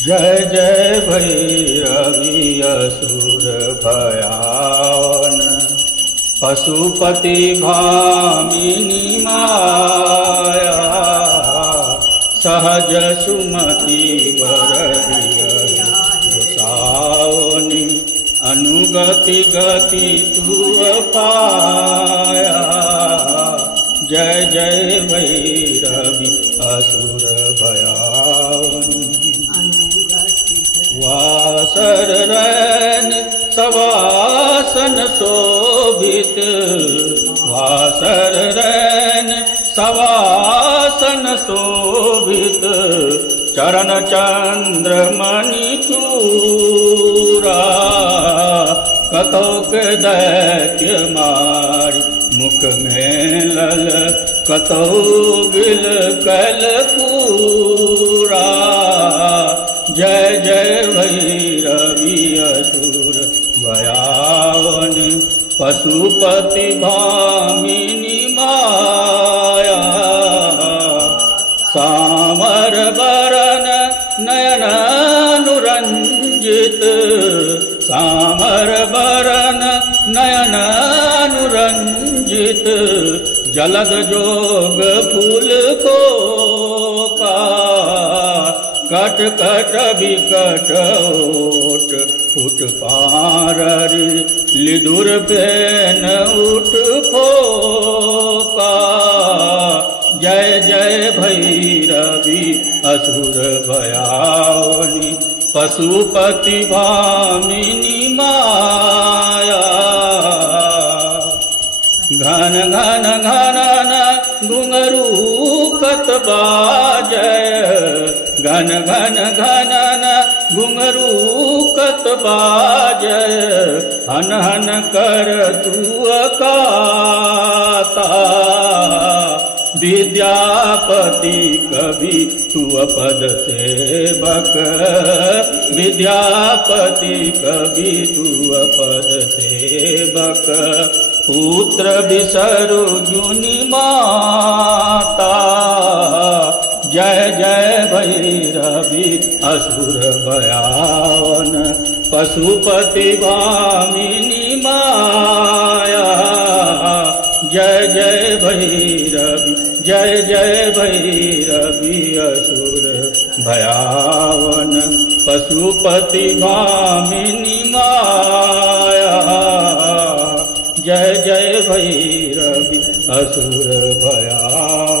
जय जय भैरवी असुर भयावन पशुपति भामिनी माया सहज सुमति वरदिय गोसावनी अनुगति गति तू पाया। जय जय भैरवी असुर भयावन वासर रैन सवासन शोभित वासर रैन सवासन शोभित चरण चंद्रमणि चूरा कतौक दैत्य मारी मुख में लल कतौ बिल कल पूरा। जय जय भैरवी असुर भयावन पशुपति भामिनी माया सामर बरन नयन अनुरंजित सामर बरन नयन अनुरंजित जलद जोग फूल को का कट कट बिकट ओट फुट पारी लिदुर पेन उठ फोका। जय जय भैरवी असुर भयावनी पशुपति भामिनी माया घन घन घनन घुंघरू कत बाजय घन घन घनन घुंघरू कत बाजय हन हन कर तू काता विद्यापति कवि तू पद सेवक विद्यापति कवि तू पद सेवक पुत्र बिसरु जुनि माता। जय जय भैरवी असुर भयावन पशुपति भामिनी माया। जय जय भैरवी जय जय भैरवी असुर भयावन पशुपति भामिनी माया। जय जय भैरवी असुर भयावन।